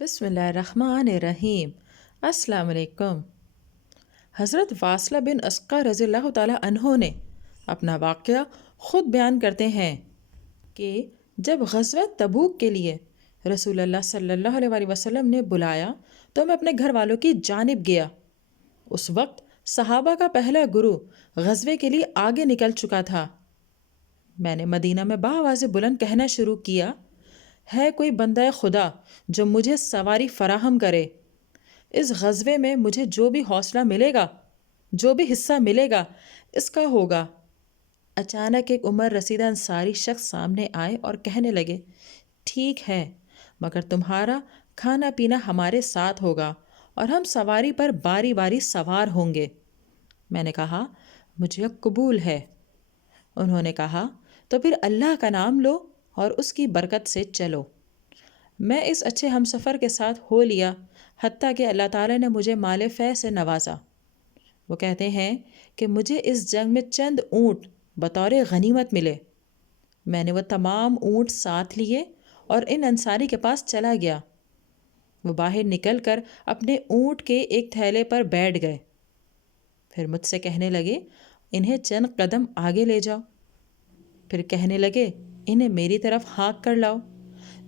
بسم اللہ الرحمن الرحیم۔ السلام علیکم۔ حضرت واصلہ بن اسقع رضی اللہ تعالیٰ عنہ نے اپنا واقعہ خود بیان کرتے ہیں کہ جب غزوہ تبوک کے لیے رسول اللہ صلی اللہ علیہ وسلم نے بلایا تو میں اپنے گھر والوں کی جانب گیا۔ اس وقت صحابہ کا پہلا گروہ غزوے کے لیے آگے نکل چکا تھا۔ میں نے مدینہ میں بآواز بلند کہنا شروع کیا، ہے کوئی بندہ خدا جو مجھے سواری فراہم کرے؟ اس غزوے میں مجھے جو بھی حوصلہ ملے گا، جو بھی حصہ ملے گا، اس کا ہوگا۔ اچانک ایک عمر رسیدہ انصاری شخص سامنے آئے اور کہنے لگے، ٹھیک ہے، مگر تمہارا کھانا پینا ہمارے ساتھ ہوگا اور ہم سواری پر باری باری سوار ہوں گے۔ میں نے کہا، مجھے قبول ہے۔ انہوں نے کہا، تو پھر اللہ کا نام لو اور اس کی برکت سے چلو۔ میں اس اچھے ہمسفر کے ساتھ ہو لیا، حتیٰ کہ اللہ تعالیٰ نے مجھے مال فے سے نوازا۔ وہ کہتے ہیں کہ مجھے اس جنگ میں چند اونٹ بطور غنیمت ملے۔ میں نے وہ تمام اونٹ ساتھ لیے اور ان انصاری کے پاس چلا گیا۔ وہ باہر نکل کر اپنے اونٹ کے ایک تھیلے پر بیٹھ گئے، پھر مجھ سے کہنے لگے، انہیں چند قدم آگے لے جاؤ۔ پھر کہنے لگے، انہیں میری طرف ہانک کر لاؤ۔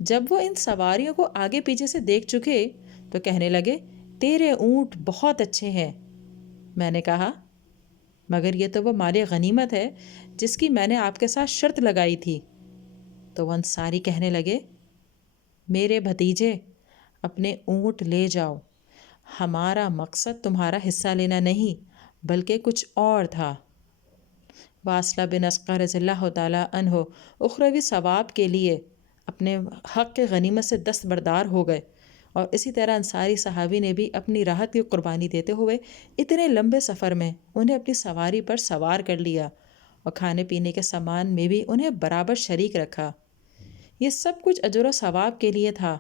جب وہ ان سواریوں کو آگے پیچھے سے دیکھ چکے تو کہنے لگے، تیرے اونٹ بہت اچھے ہیں۔ میں نے کہا، مگر یہ تو وہ مال غنیمت ہے جس کی میں نے آپ کے ساتھ شرط لگائی تھی۔ تو وہ انصاری کہنے لگے، میرے بھتیجے، اپنے اونٹ لے جاؤ، ہمارا مقصد تمہارا حصہ لینا نہیں بلکہ کچھ اور تھا۔ واصلہ بن اسقع رضی اللہ تعالیٰ عنہ اخروی ثواب کے لیے اپنے حق کے غنیمت سے دستبردار ہو گئے، اور اسی طرح انصاری صحابی نے بھی اپنی راحت کی قربانی دیتے ہوئے اتنے لمبے سفر میں انہیں اپنی سواری پر سوار کر لیا اور کھانے پینے کے سامان میں بھی انہیں برابر شریک رکھا۔ یہ سب کچھ اجر و ثواب کے لیے تھا۔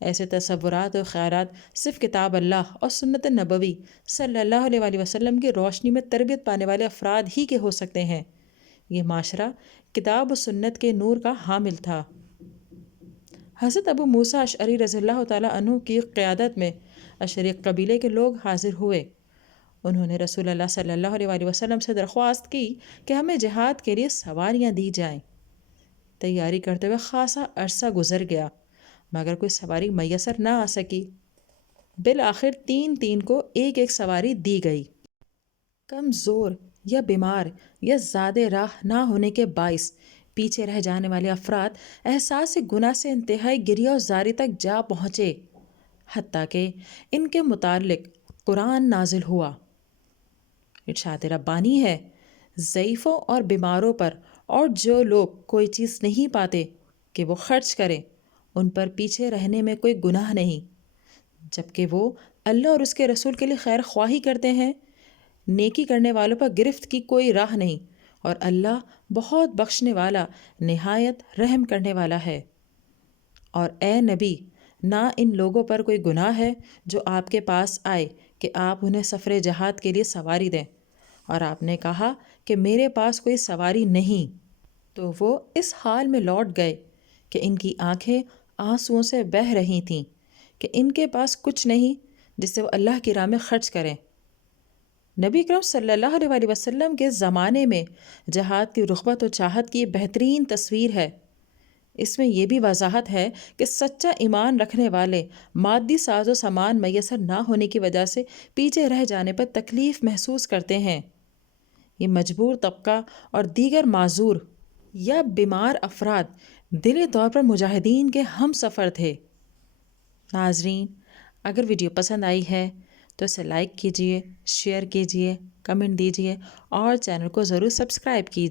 ایسے تصورات اور خیالات صرف کتاب اللہ اور سنت نبوی صلی اللہ علیہ وسلم کی روشنی میں تربیت پانے والے افراد ہی کے ہو سکتے ہیں۔ یہ معاشرہ کتاب و سنت کے نور کا حامل تھا۔ حضرت ابو موسیٰ اشعری رضی اللہ تعالیٰ عنہ کی قیادت میں اشعری قبیلے کے لوگ حاضر ہوئے۔ انہوں نے رسول اللہ صلی اللہ علیہ وسلم سے درخواست کی کہ ہمیں جہاد کے لیے سواریاں دی جائیں۔ تیاری کرتے ہوئے خاصا عرصہ گزر گیا مگر کوئی سواری میسر نہ آ سکی۔ بالآخر تین کو ایک ایک سواری دی گئی۔ کمزور یا بیمار یا زیادہ راہ نہ ہونے کے باعث پیچھے رہ جانے والے افراد احساس گناہ سے انتہائی گریہ و زاری تک جا پہنچے، حتیٰ کہ ان کے متعلق قرآن نازل ہوا۔ ارشاد ربانی ہے، ضعیفوں اور بیماروں پر اور جو لوگ کوئی چیز نہیں پاتے کہ وہ خرچ کریں، ان پر پیچھے رہنے میں کوئی گناہ نہیں، جبکہ وہ اللہ اور اس کے رسول کے لیے خیر خواہی کرتے ہیں۔ نیکی کرنے والوں پر گرفت کی کوئی راہ نہیں، اور اللہ بہت بخشنے والا، نہایت رحم کرنے والا ہے۔ اور اے نبی، نہ ان لوگوں پر کوئی گناہ ہے جو آپ کے پاس آئے کہ آپ انہیں سفر جہاد کے لیے سواری دیں، اور آپ نے کہا کہ میرے پاس کوئی سواری نہیں، تو وہ اس حال میں لوٹ گئے کہ ان کی آنکھیں آنسوؤں سے بہہ رہی تھیں کہ ان کے پاس کچھ نہیں جس سے وہ اللہ کی راہ میں خرچ کریں۔ نبی اکرم صلی اللہ علیہ وسلم کے زمانے میں جہاد کی رغبت و چاہت کی بہترین تصویر ہے۔ اس میں یہ بھی وضاحت ہے کہ سچا ایمان رکھنے والے مادی ساز و سامان میسر نہ ہونے کی وجہ سے پیچھے رہ جانے پر تکلیف محسوس کرتے ہیں۔ یہ مجبور طبقہ اور دیگر معذور یا بیمار افراد دلی طور پر مجاہدین کے ہم سفر تھے۔ ناظرین، اگر ویڈیو پسند آئی ہے تو اسے لائک کیجئے، شیئر کیجئے، کمنٹ دیجئے اور چینل کو ضرور سبسکرائب کیجئے۔